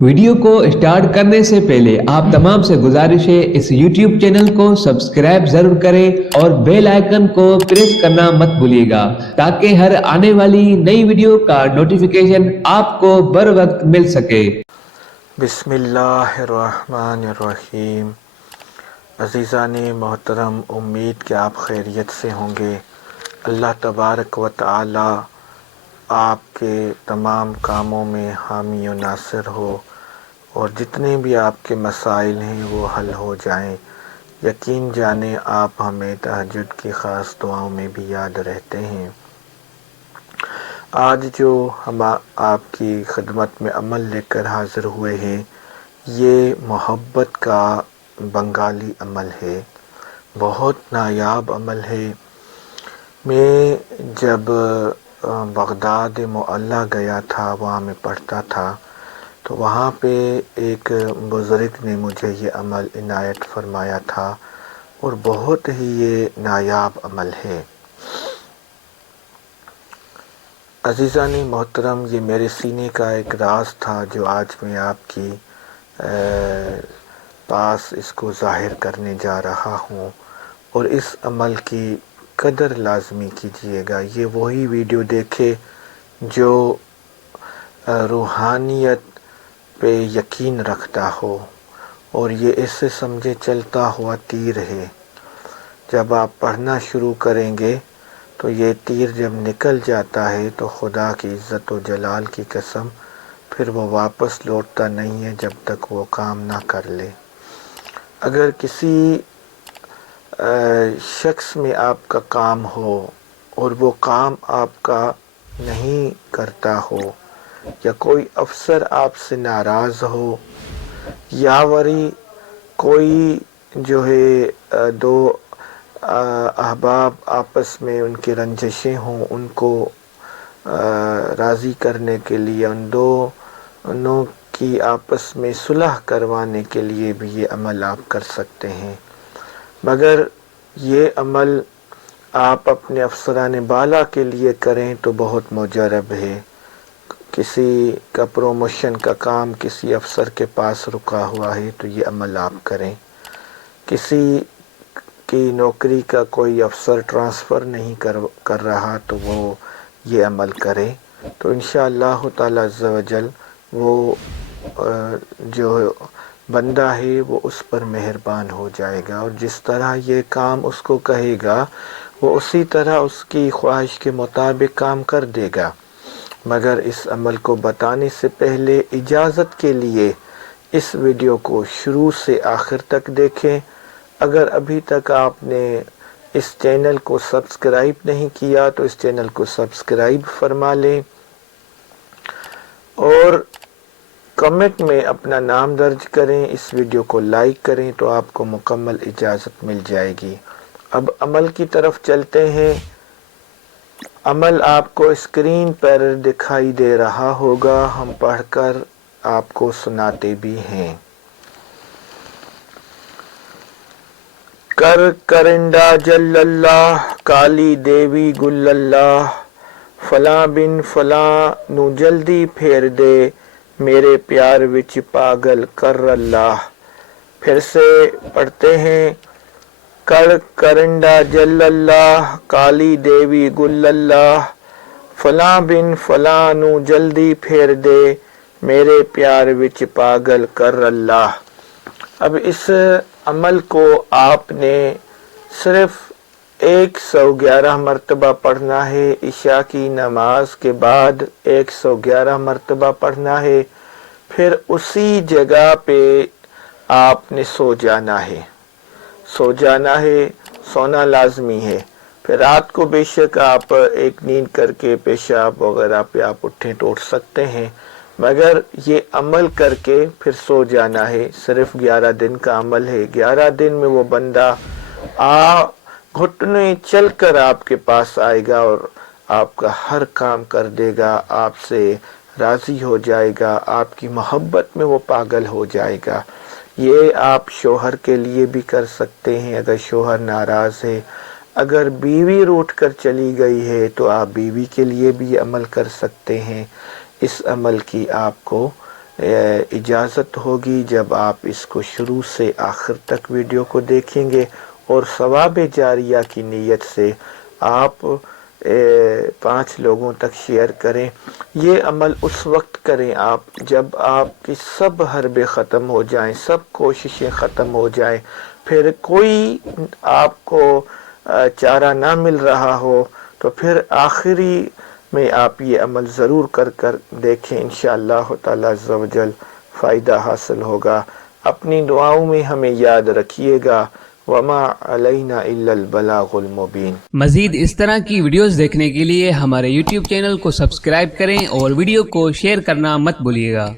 Video को start करने से पहले आप तमाम से गुजारिश है इस YouTube चैनल को सब्सक्राइब जरूर करें और बेल आइकन को प्रेस करना मत भूलिएगा ताकि हर आने वाली नई वीडियो का नोटिफिकेशन आपको बर वक्त मिल सके। बिस्मिल्लाहिर्रहमानिर्रहीम। अज़ीज़ान मोहतरम, उम्मीद कि आप खैरियत से होंगे। अल्लाह तबारक व तआला आपके तमाम कामों में हामी व नासिर हो और जितने भी आपके मसाइल हैं वो हल हो जाएं। यकीन जाने आप हमें तहज्जुद की ख़ास दुआओं में भी याद रहते हैं। आज जो हम आपकी खिदमत में अमल लेकर हाज़िर हुए हैं, ये मोहब्बत का बंगाली अमल है। बहुत नायाब अमल है। मैं जब बगदाद मुअल्ला गया था, वहाँ मैं पढ़ता था, तो वहाँ पे एक बुज़ुर्ग ने मुझे ये अमल इनायत फरमाया था और बहुत ही ये नायाब अमल है। अज़ीज़ान मोहतरम, ये मेरे सीने का एक राज था जो आज मैं आपकी पास इसको ज़ाहिर करने जा रहा हूँ। और इस अमल की कदर लाजमी कीजिएगा। ये वही वीडियो देखे जो रूहानियत पे यकीन रखता हो और ये इससे समझे चलता हुआ तीर है। जब आप पढ़ना शुरू करेंगे तो ये तीर जब निकल जाता है तो खुदा की इज़्ज़त व जलाल की कसम फिर वो वापस लौटता नहीं है जब तक वो काम ना कर ले। अगर किसी शख्स में आपका काम हो और वो काम आपका नहीं करता हो, या कोई अफसर आपसे नाराज़ हो, या वरी कोई जो है दो अहबाब आपस में उनकी रंजिशें हों, उनको राज़ी करने के लिए उन दोनों की आपस में सुलह करवाने के लिए भी ये अमल आप कर सकते हैं। मगर ये अमल आप अपने अफसरान बाला के लिए करें तो बहुत मुजरब है। किसी का प्रोमोशन का काम किसी अफसर के पास रुका हुआ है तो ये अमल आप करें। किसी की नौकरी का कोई अफसर ट्रांसफ़र नहीं कर रहा तो वो ये अमल करे तो इंशाअल्लाह ताला अज़्ज़ व जल वो जो बंदा है वो उस पर मेहरबान हो जाएगा और जिस तरह ये काम उसको कहेगा वो उसी तरह उसकी ख्वाहिश के मुताबिक काम कर देगा। मगर इस अमल को बताने से पहले इजाज़त के लिए इस वीडियो को शुरू से आखिर तक देखें। अगर अभी तक आपने इस चैनल को सब्सक्राइब नहीं किया तो इस चैनल को सब्सक्राइब फरमा लें और कमेंट में अपना नाम दर्ज करें। इस वीडियो को लाइक करें तो आपको मुकम्मल इजाज़त मिल जाएगी। अब अमल की तरफ चलते हैं। अमल आपको स्क्रीन पर दिखाई दे रहा होगा, हम पढ़कर आपको सुनाते भी हैं। कर करिंदा जल्लल्लाह, काली देवी गुल्लल्लाह, फला बिन फला नू जल्दी फेर दे, मेरे प्यार विच पागल कर अल्लाह। फिर से पढ़ते हैं। कर करिंदा जल्लल्लाह, काली देवी गुल्लल्लाह, फला बिन फला नू जल्दी फेर दे, मेरे प्यार विच पागल कर अल्लाह। अब इस अमल को आपने सिर्फ 111 मरतबा पढ़ना है। इशा की नमाज के बाद 111 मरतबा पढ़ना है। फिर उसी जगह पे आपने सो जाना है। सोना लाजमी है। फिर रात को बेशक आप एक नींद करके पेशाब वगैरह पे आप उठें तो उठ सकते हैं, मगर ये अमल करके फिर सो जाना है। सिर्फ 11 दिन का अमल है। 11 दिन में वो बंदा घुटने चल कर आपके पास आएगा और आपका हर काम कर देगा, आपसे राज़ी हो जाएगा, आपकी मोहब्बत में वो पागल हो जाएगा। ये आप शोहर के लिए भी कर सकते हैं अगर शोहर नाराज़ है। अगर बीवी रूठ कर चली गई है तो आप बीवी के लिए भी अमल कर सकते हैं। इस अमल की आपको اجازت ہوگی جب آپ اس کو شروع سے آخر تک ویڈیو کو دیکھیں گے اور ثواب جاریہ کی نیت سے آپ 5 لوگوں تک شیئر کریں۔ یہ عمل اس وقت کریں آپ جب آپ کی سب حربے ختم ہو جائیں، سب کوششیں ختم ہو جائیں، پھر کوئی آپ کو چارہ نہ مل رہا ہو، تو پھر آخری میں آپ یہ عمل ضرور کر دیکھیں، انشاءاللہ تعالی عز و جل فائدہ حاصل ہوگا۔ اپنی دعاؤں میں ہمیں یاد رکھیے گا، وما علینا الا البلاغ المبین۔ مزید اس طرح کی ویڈیوز دیکھنے کے لیے ہمارے YouTube چینل کو سبسکرائب کریں اور ویڈیو کو شیئر کرنا مت بھولیے گا۔